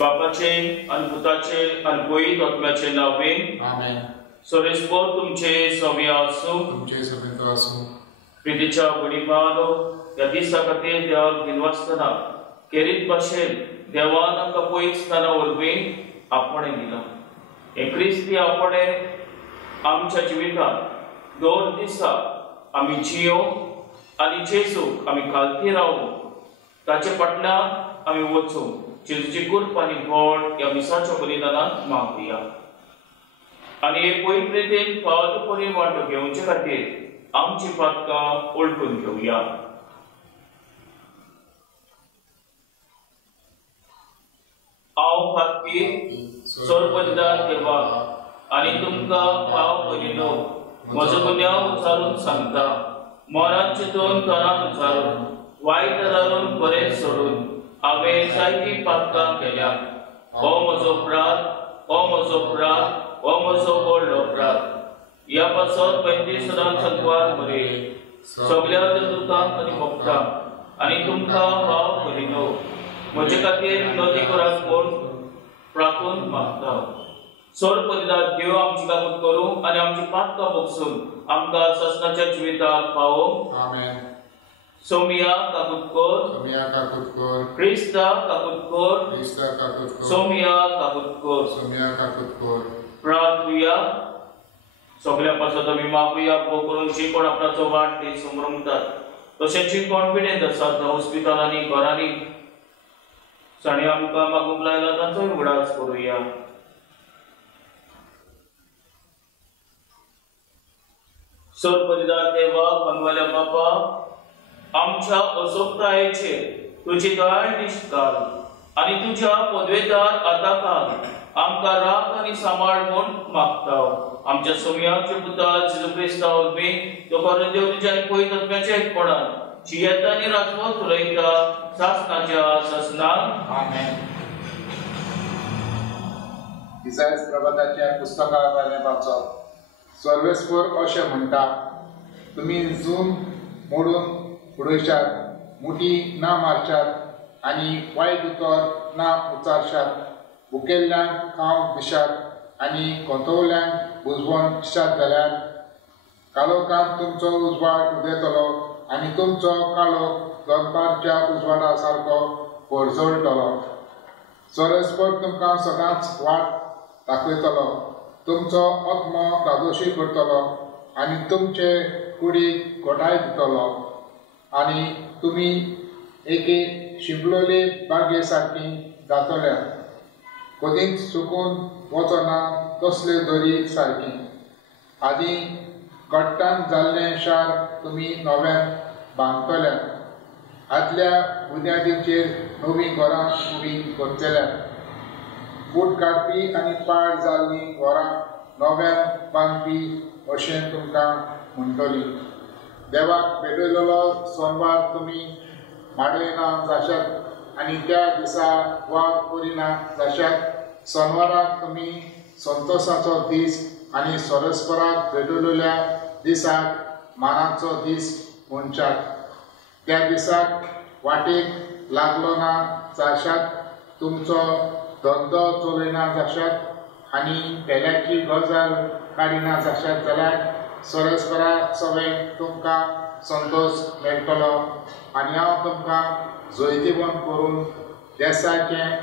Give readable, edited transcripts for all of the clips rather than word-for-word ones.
बापाचे आणि पुताचे आणि पवित्र आत्म्याचे नावे आमेन. सोरेस्पोर तुमचे सौम्य आसू तुमचे समेत आसूं प्रितीच्या गुणीपानो या दिसा खातीर देवाक दिनवासतना केरीत भाशेन देवान आमकां पयत आसतना वरवीं आपणे दिला. हे क्रिस्ती आपणे आमच्या जिवितांत 2 दिसा आमी जियो आनी जेजूक आमी खालती रावू ताचे फाटल्यान आमी वचूं जेजूची कृप आनी व्हड ह्या मिसाच्या बलिदानांत मागुया. आनी हे पयत रितीन फावतपणी वांटो घेवचे खातीर आमची पातकां ओळखून घेवया. हांव खातीर सोरपदार देवा आनी तुमकां भाव भयणीनो म्हजो गुन्यांव उचारून सांगता. मनांत चिंतून तोंडान उचारून वायट धरून बरें सोडून हांवें जायतीं पातकां केल्या. हो म्हजो अपराध, हो म्हजो अपराध, हो म्हजो व्हडलो अपराध. ह्या पासत पैंती सदांच संकवार बरे सगळ्या देवदूतांक आनी भक्तांक आनी तुमकां भाव भयणीनो म्हजे खातीर विनोदी करात म्हूण प्रार्थून मागता. सोरपदार देव आमची काकूट करूं आनी आमची पातकां भोगसून आमकां ससनाच्या जिविताक पावोवं. आमेन. सोमिया काकूट कर, सोमिया काकूट कर, क्रिस्ता काकूट कर, क्रिस्ता काकूट कर, सोमिया काकूट कर. सोमिया काकूट कर. प्रार्थुया. सगळ्या पासत आमी मागुया भोव करून जी कोण आपणाचो वाट ते समरमतात तशेंच जी कॉन्फिडंट आसात हॉस्पिटलांनी घरांनी ताणें आमकां मागूंक लायला तांचोय उगडास करुया. सोरपदार देवा मनवाल्या बापा आमच्या असोक्तायेचेर तुजी दयाळ दिश्ट घाल आनी तुज्या पदवेदार आताकाक आमकां राख आनी सांबाळ म्हूण मागता. आमच्या सोमयाचे पुता जेजू क्रिस्ता वरवीं तो खरो देव तुज्या पयत आत्म्याच्या एकपणान जी येता आनी राजवट उलयता सासनाच्या ससनान. आमेन. इसायास प्रभाताच्या पुस्तकां वाचप. सर्वेस्वर अशें म्हणटा, तुमी जून मोडून उडयशात, मुठी ना मारशात आनी वायट उतर ना उचारशात, भुकेल्ल्यांक खावंक दिशात आनी कोंतवल्यांक बुजवण दिशात जाल्यार काळोखांत तुमचो उजवाड उदेतलो आनी तुमचो काळोख दनपारच्या उजवाडा सारको परजळटलो. सोरेस्पर तुमकां सदांच वाट दाखयतलो, तुमचो आत्मो धादोशी करतलो आनी तुमचे कुडीक घोटाय दितलो आनी तुमी एके शिंपलोले बागे सारकी जातल्या, कदींच सुकून वचना तसले दरी सारकी. आदी कट्टान जाल्लें शार तुमी नव्यान बांदतल्या, आदल्या बुन्यादीचेर नवीं घरां उबी करतल्या. फूट काडपी आनी पाड जाल्लीं घरां नव्यान बांदपी अशें तुमकां म्हणटलीं. देवाक भेटयलेलो सोनवार तुमी माडयना जाशात आनी त्या दिसा वार करिना जाशात. सोनवाराक तुमी संतोशाचो दीस आनी सोरेस्पराक भेटयलेल्या दिसाक मानाचो दीस म्हणशात. त्या दिसाक वाटेक लागलो ना जाशात, तुमचो धंदो चलयना जाशात आनी पेल्याची गजाल काडिना जाशात जाल्यार सोरेस्परा सवें तुमकां संतोश मेळटलो आनी हांव तुमकां जैतिवंत करून देसाचें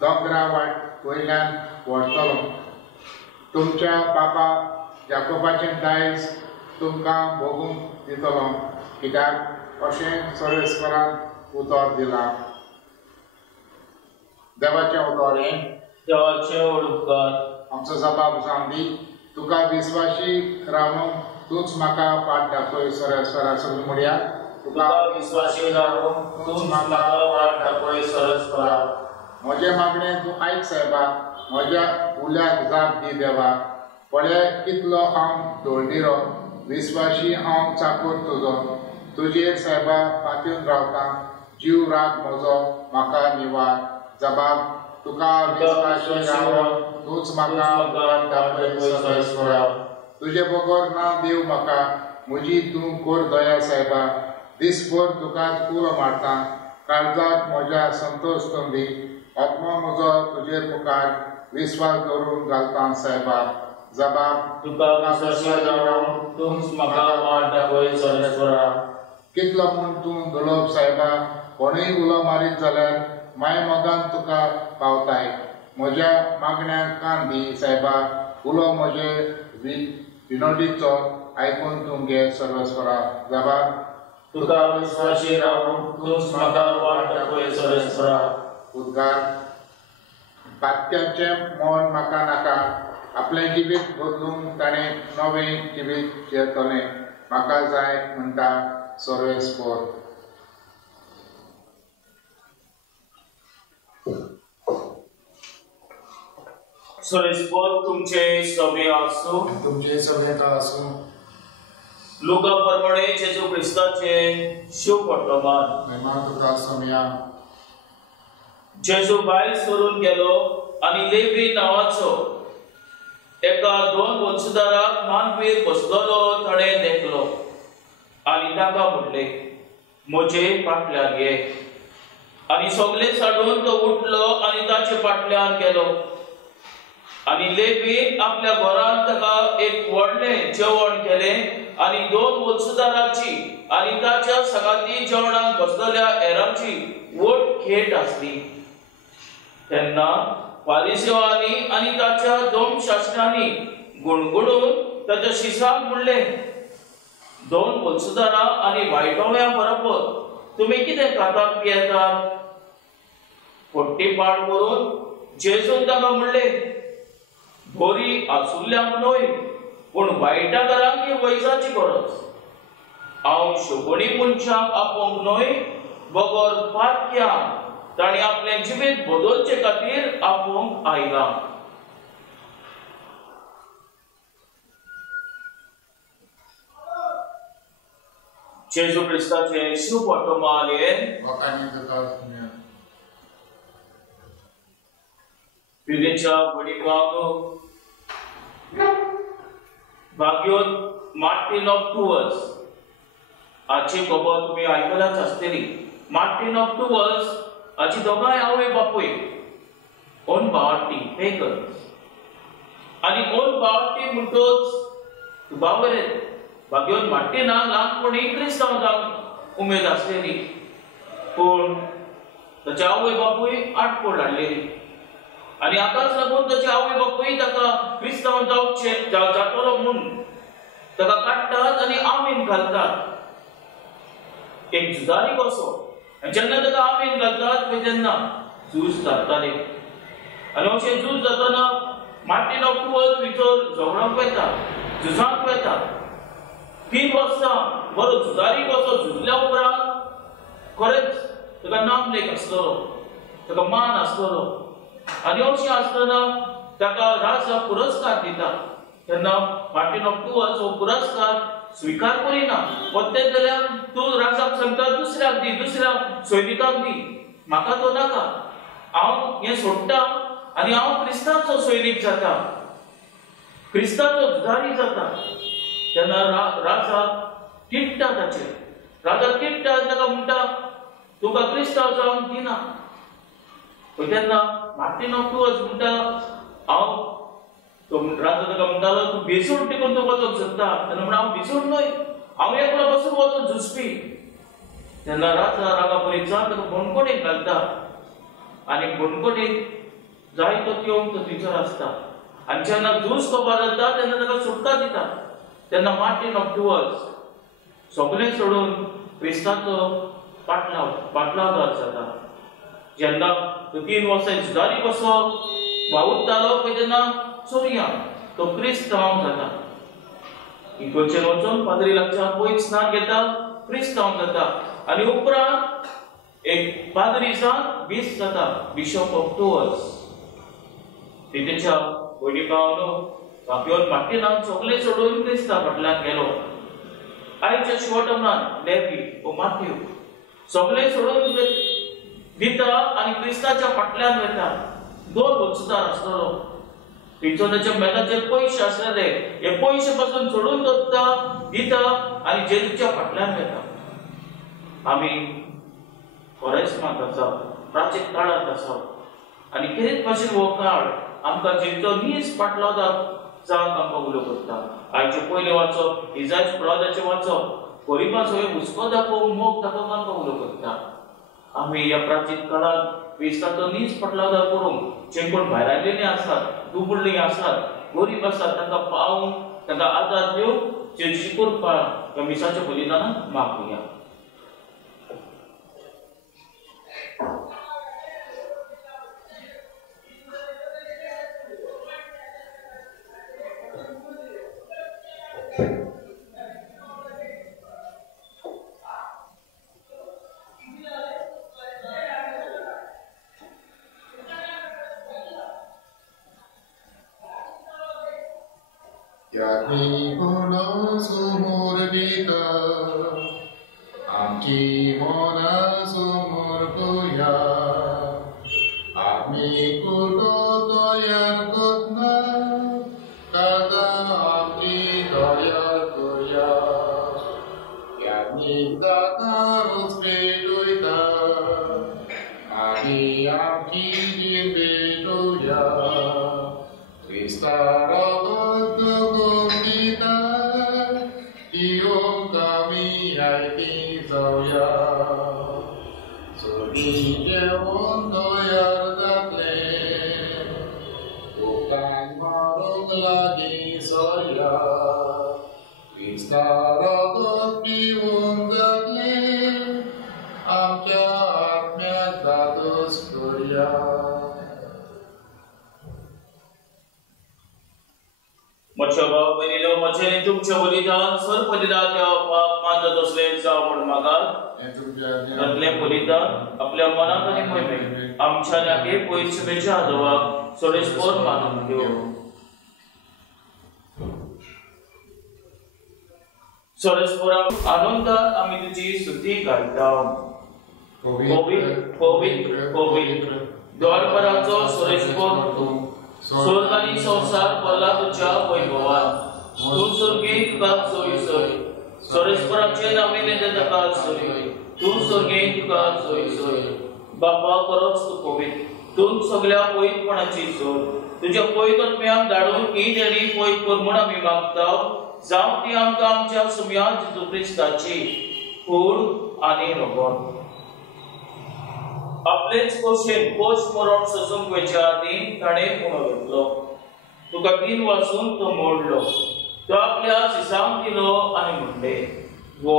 दोंगरा वाट वयल्यान व्हरतलो. तुमच्या बापा याकोबाचें दायज तुमकां भोगूंक दितलो, कित्याक अशें सोरेस्परान उतर दिलां. देवाचें उतर हें देवाचे उपकार. आमचो जबाब सांगली, तुका विस्वाशी रावून तूंच म्हाका पाट दाखय. सोरेस्परा सगळीं म्हणया, तुका विस्वाशी रावून तूंच म्हाका वाट दाखय. सोरेस्परा म्हजें मागणें तूं आयक सायबा, म्हज्या उल्याक जाप दी देवा. पळय कितलो हांव दोळडिरो, विस्वाशी हांव चाकर तुजो. तुजेर सायबा पातून रावता, जीव राग म्हजो म्हाका निवार. जबाब, तुका विस्वाशी रावून तूंच म्हाका वाट दाखय. सोरेस्परा तुजे बगर ना देव म्हाका, म्हजी तूं कर दया सायबा. दिसभर तुकाच उलो मारता, काळजाक म्हज्या संतोश तोंडी. आत्मा म्हजो तुजेर मुखार विश्वास दवरून घालता साहेबा जबाब तुका विश्वासी रावून तूंच म्हाका वाट दाखय सर्वेश्वरा कितलो म्हूण तूं दलोप साहेबा कोणूय उलो मारीत जाल्यार माय मोगान तुका पावताय म्हज्या मागण्यांक कान दी साहेबा उलो म्हजे विनोदीचो आयकून तूं घे सर्वेश्वरा जबाब तुका विश्वासी रावून तूंच म्हाका वाट दाखय सर्वेश्वरा उद्गार पात्याचें मोल म्हाका नाका आपलें जिवीत बदलून ताणें नवें जिवीत जेतलें म्हाका जाय म्हणटा सर्वेस्पर सर्वेस्पर तुमचे सभे आसूं तुमचे सभेत आसूं लोका प्रमाणे जेजू क्रिस्ताचे शिव वर्तमान महिमा तुका सोम्या जेजू भायर सरून गेलो आनी लेवी नांवाचो एका 2 वंशधाराक मानवीर बसलोलो ताणें देखलो आनी ताका म्हणले म्हजे फाटल्यान ये आनी सगळे साडून तो उठलो आनी ताचे फाटल्यान गेलो आनी लेवीन आपल्या घरांत ताका एक व्हडलें जेवण केलें आनी 2 वंशधाराची आनी ताच्या सगाती जेवणाक बसलेल्या हेरांची वट खेट आसली तेन्ना फारिसेवांनी आनी ताच्या धर्मशास्त्रांनी गुणगुणून ताच्या शिसाक म्हणलें 2 वंशधारां आनी वायटोव्यां बरोबर तुमी कितें खातात पियेतात फोट्टी पाड करून जेजून ताका म्हणलें बरी आसुल्ल्यांक न्हय पूण वायटाकारांक वैजाची गरज हांव शोभणी मनशाक आपोवंक न्हय बगर पातक्यांक ताणें आपलें जिवीत बदलचे खातीर आपोवंक आयला जेजू क्रिस्ताचे शुभ वर्तमान विदेच्या वडिकांक भाग्योन मार्टिन ऑफ टूवर्स हाची खबर तुम्ही आयकलाच आसतली मार्टिन ऑफ टूवर्स हाची दोगांय आवय बापूय ओन बावटी पेगन्स आनी ओन बावटी म्हणटोच बावरे भाग्योन मार्टिना ल्हानपणी क्रिस्तांव जावंक उमेद आसलेली पूण ताचे आवय बापूय आटकोड हाडलेली आनी हाकाच लागून ताचे आवय बापूय ताका क्रिस्तांव जातलो म्हूण ताका काडटात आनी आमीन घालतात एक झुजारी कसो जेन्ना ताका आमीन घालतात तेन्ना झूज जाताले आनी अशें झूज जातना मार्टिन ऑफ टूवर्स भितर झगडोंक येता झुजांक येता 3 वर्सां बरो झुजारी कसो झुजल्या उपरांत खरेंच ताका नामलेख आसतलो ताका मान आसतलो आनी अशें आसतना ताका राजा पुरस्कार दिता तेन्ना मार्टिन ऑफ टूवर्स हो पुरस्कार स्वीकार करिना वते जाल्यार तूं राजाक सांगता दुसऱ्याक दी दुसऱ्या सैनिकाक दी म्हाका तो नाका हांव हें सोडटा आनी हांव क्रिस्तांचो सैनीक जाता क्रिस्तांचो झुजारी जाता तेन्ना राजा किट्टा ताचेर राजा किट्टा ताका म्हणटा तुका क्रिस्तांव जावंक दिना तेन्ना मार्टिन ऑफ टूवर्स म्हणटा हांव तो राजा ताका म्हणटालो तूं बेसूड टिकून तूं वचोंक सोदता तेन्ना म्हणटा हांव बेसूड न्हय हांव एकलो बसून वचून झुजपी तेन्ना राजा रागा परीचान ताका बोणकोणीक घालता आनी बोणकोणीक जाय तो येवंक तो टिचर आसता आनी जेन्ना झूज खबर जाता तेन्ना ताका सुटका दिता तेन्ना मार्टिन ऑफ टूवर्स सगळें सोडून क्रिस्तांचो पाटलाव जाता जेन्ना तो 3 वर्सां झुजारी कसो वावुरतालो पळय तेन्ना चोरया तो क्रिस्तांव जाता इगर्जेन वचून पाद्री लागच्यान पयस स्नान घेता क्रिस्तांव जाता आनी उपरांत एक पाद्री जावन बीस जाता बिशप ऑफ टूवर्स तेच्या वडिकांनो भाग्योन मार्टिनान सगळे सोडून क्रिस्ता फाटल्यान गेलो आयच्या शिवटमानान लेवी ओ माथ्यू सगळे सोडून दिता आनी क्रिस्ताच्या फाटल्यान वता 2 वंशधार आसतलो तेंचो ताच्या मेलाचेर पयशे आसलेले हे पयशे पासून सोडून दवरता दिता आनी जेजूच्या फाटल्यान वता आमी खरेंच मात आसा प्राचीन काळांत आसा आणि कितें भाशेन हो काळ आमकां जितो नीस फाटलो जावन आमकां उलो करता. आयचे पयले वाचप इजायस प्रवादाचें वाचप गरीबां सगळे हुस्को दाखोवंक मोग दाखोवंक आमकां उलो करता. आमी ह्या प्राचीन काळांत विस्ताचो नीस फाटलो करूंक जे कोण भायर आयिल्ले आसात, दुबळ्ळी आसात, गरीब आसात तांकां पावूंक तांकां आदार दिवंक जेजूची कृपा ह्या मिसाच्या बलिदानांत मागुया. यानी कोणा समोर दिता आमची मना समोर गोया आम्ही कुठो तयार करना कादा आमची तयार करूया यानी दाता रोज पेटोयता आणि आमची जीव पेटोया क्रिस्तारा म्हज्या भाव भयणीनो म्हजें तुमचें बलिदान सर बलिदान देवपाक मानत असलें जावं म्हूण म्हाका ततलें बलिदान आपल्या मनाक आनी मोहिमेक आमच्या नागे पयसुबेच्या आजोबाक सडेस्पर मानून दिवं. सडेस्पराक आनंदात आमी तुजी स्तुती गायता. पवित्र पवित्र पवित्र द्वारपाराचो सडेस्पर स्वर्ग आनी संसार भरला तुज्या वैभवान. तूं सर्गेक तुका सोय सोय सडेस्पराचे नाविले ताका सोय. तूं सर्गेक तुका सोय सोय. बापा खरोच तूं पवित्र. तूं सगळ्या पवित्रपणाची सोय. तुज्या पवित्र आत्म्याक धाडून ही देणी पवित्र कर म्हूण आमी मागता. जावं ती आमकां आमच्या सुम्या जेजू क्रिस्ताची कूड आनी रगत. आपलेच कोशेन कोश मरण सजूंक वेच्या आदीं ताणें उणो घेतलो. तुका बीन वाचून तो मोडलो. तो आपल्या शिसांक दिलो आनी म्हणलें, वो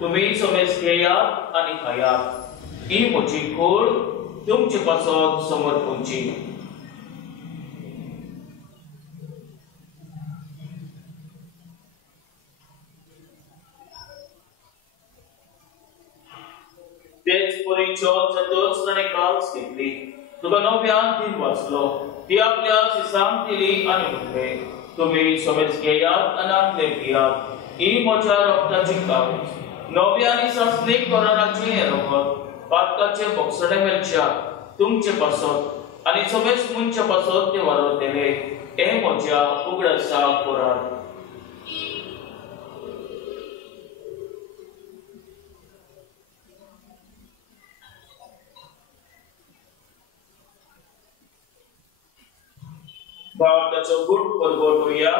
तुमी समेज घेयात आनी खायात. ही म्हजी कूड तुमचे पासत समर्पणची. तेच परिचय जातच ताणें काल्स घेतली. तुका नव्यान दिन वाचलो. ती आपल्या शिसांक दिली आनी म्हणलें, तुमी समेज घेयात आनी आतले पियात. ही म्हज्या रक्ताची कावेज. नव्या आनी सासणीक कराराचें हें रगत पातकाचे बक्षडे मेलच्या तुमचे पासत आनी समेज मुंच्या पासत ते वारयतले. हे म्हज्या उगडासा करार. भारताचो गुड परगोटुया.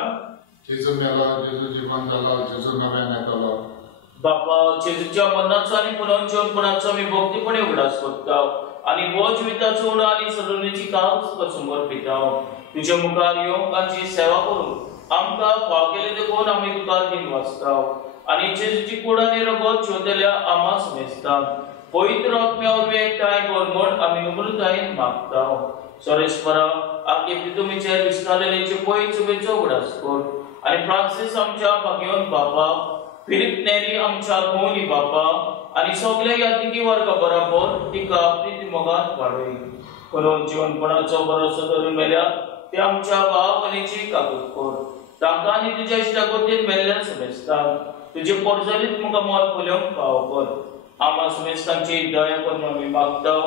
जेजू मेलो, जेजू जिवंत जालो, जेजू नव्यान येतलो. बापा जेजूच्या मरणाचो आनी पुनर्जीवनपणाचो आमी भक्तीपणे उगडास करता आनी हो जिविताचो उडो आनी सडणीची काल तुका समर्पिता. तुज्या मुखार येवंक आमची सेवा करून आमकां फाव केले देखून आमी तुका दिन वाचता आनी जेजूची कूड आनी रगत शोधलेल्या आमा समेजता. पवित्र आत्म्या वरवीं एकठांय कर म्हूण आमी नम्रतायेन मागता. सरेस्परा आपले पितुमीचेर विस्तारलेले पयसुबेचो उगडास कर आनी फ्रांसीस आमच्या भाग्यवान बापा, फिलिप नेरी आमच्या गोवनी बापा आनी सगळे यात्रिकी वर्गा बरोबर तिका प्रिती मोगात वाडय. करून जीवनपणाचो भरोसो धरून मेल्या ते आमच्या भाव भयणीची काकूट कर. तांकां आनी तुज्या इश्टागतीन मेल्ल्या समेजतांक तुजे परजलीत मुखार मोल फुलोवंक फाव कर. आमा समेजतांची दया करून आमी मागता.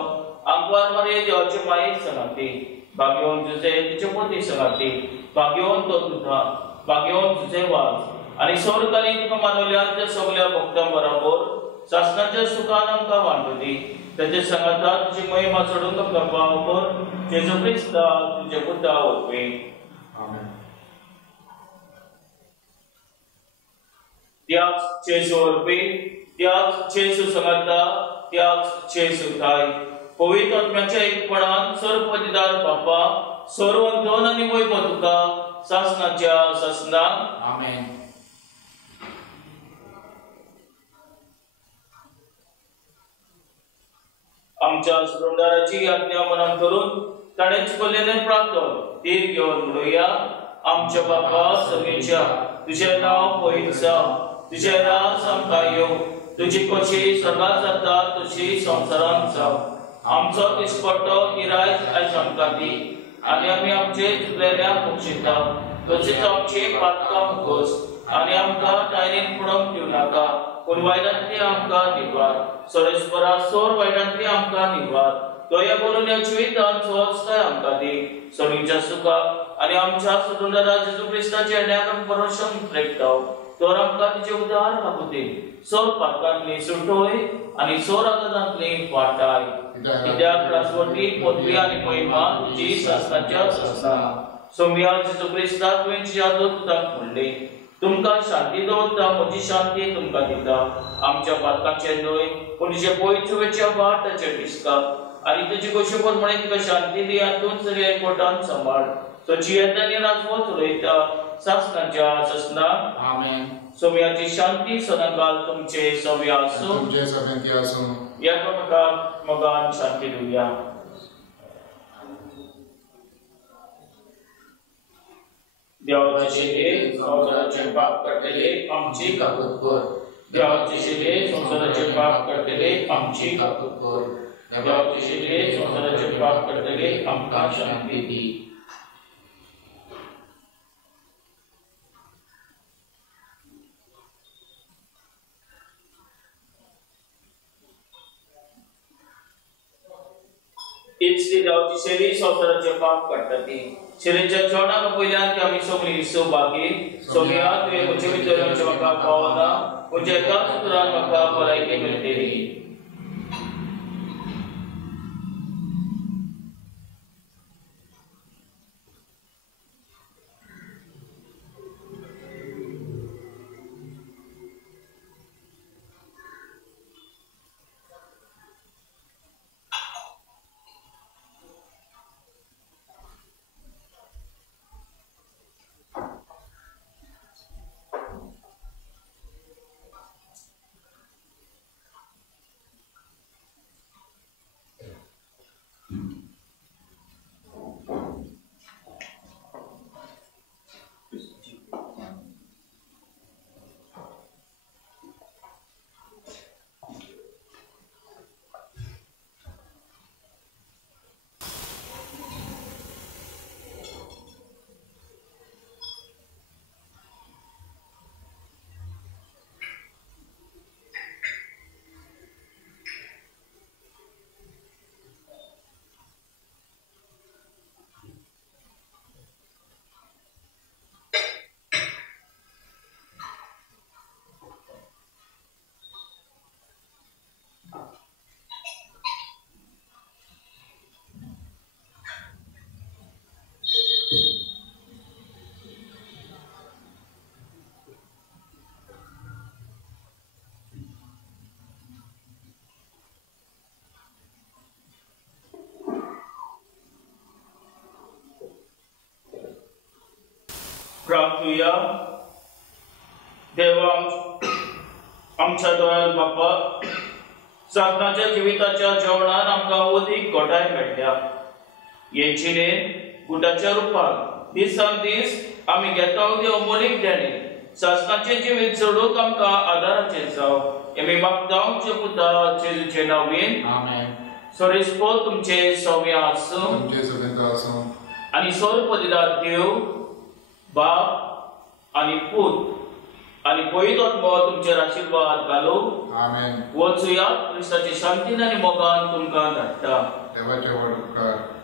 आंकवार मारे देवाचे मायेक सांगाती. भाग्यवान तुजे तुजे पती सांगाती. भाग्यवान तो तुझा. भाग्यवान तुजे वाज आनी स्वर्गानी तुका मानवल्या त्या सगळ्या भक्तां बरोबर शासनाच्या सुखान आमकां वांटो दी. त्याचे सांगता तुझी महिमा चढून तुमका पाव कर जेजू ख्रिस्ता तुझे पुता वरवी आमेन त्याच जेजू वरवी त्याच जेजू सांगता त्याच जेजू थाय पवित्र आत्म्याच्या एकपणान सर्व पदिदार बापा सर्व दोन आणि वैभव तुका शासनाच्या शासनाक आमेन आमच्या सुरंदाराची आज्ञा मनात करून ताणे चुकलेले प्रार्थना तीर घेऊन म्हणूया आमच्या बापा सगळ्यांच्या तुझे नाव पवित्र जाव तुझे राज आमकां येव तुझी कशी स्वर्गात जाता तशी संसारांत जाव आमचो दिसपट्टो इराय आयज आमकां दी आनी आमी आमचे चुकलेल्या बक्षिता तशेंच आमची पातकां मुगोस आनी आमकां टायरीन पडोवंक दिवं नाका पूण वायटांतली आमकां निवार सरेस्परा सोर वायटांतली आमकां निवार दया करून या जिवितांत स्वस्थाय आमकां दी सगळींच्या सुखाक आनी आमच्या सुंदर जेजू ख्रिस्ताच्या येण्याक आमी परमेश्वर प्रेगताव तर आमकां तिचे उदार लागू दी सोर पातकांतली सुटोय आनी सोर आदारांतली वाटाय कित्याक रासवटी पदवी आनी महिमा तुजी शासनाच्या शासना सोम्या जेजू ख्रिस्ता तुवेंची यादो तुका म्हणली तुमकां शांती दवरता म्हजी शांती तुमकां दिता आमच्या पातकांचे न्हय पूण तुजे पवित्रतेच्या वाटाचेर दिसता आनी तुजी कशी प्रमाणे तुका शांती दी आनी तूं सगळे एकवटान सांबाळ तुजी येतानी राजवट चलयता शासनाच्या शासनाक आमेन सोम्याची शांती सदांकाल तुमचे सव्या आसूं तुमचे सगळ्यांची आसूं एकामेकाक मोगान शांती दिवया देवाचे शिले संसाराचे पाप करतले आमची काकूत कर देवाचे शिले संसाराचे पाप करतले आमची काकूत कर देवाचे शिले संसाराचे पाप करतले आमकां शांती दी इतली देवाची शिले संसाराचे पाप करतली शिलेच्या जेवणाक पयल्यान की आमी सगळीं सौभागी सोम्या तुवें म्हजे भितर म्हाका पावना म्हज्या एकाच उतरान म्हाका भलायकी मेळटली प्रार्थूया देवा आमच्या दोळ्याल बापा साधनाच्या जिविताच्या जेवणान आमकां अदीक घोटाय मेळटा हे जिणेन गुटाच्या रुपान दिसान दीस आमी घेता ती अमोलीक देणे शासनाचे जिवीत चडूंक आमकां आदाराचेर जाव आमी मागता आमचे पुता जेजूचे नांवेन आमेन सरेस्पो तुमचे सव्या आसूं तुमचे सगळ्यांची आसूं आनी सर्व पदिदार देव बाप आनी पूत आनी पवित्र आत्मा तुमचेर आशीर्वाद घालूं आमेन वचुया क्रिस्ताची शांतीन आनी मोगान तुमकां धाडटा देवाचे वड उपकार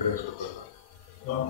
कडेन करता.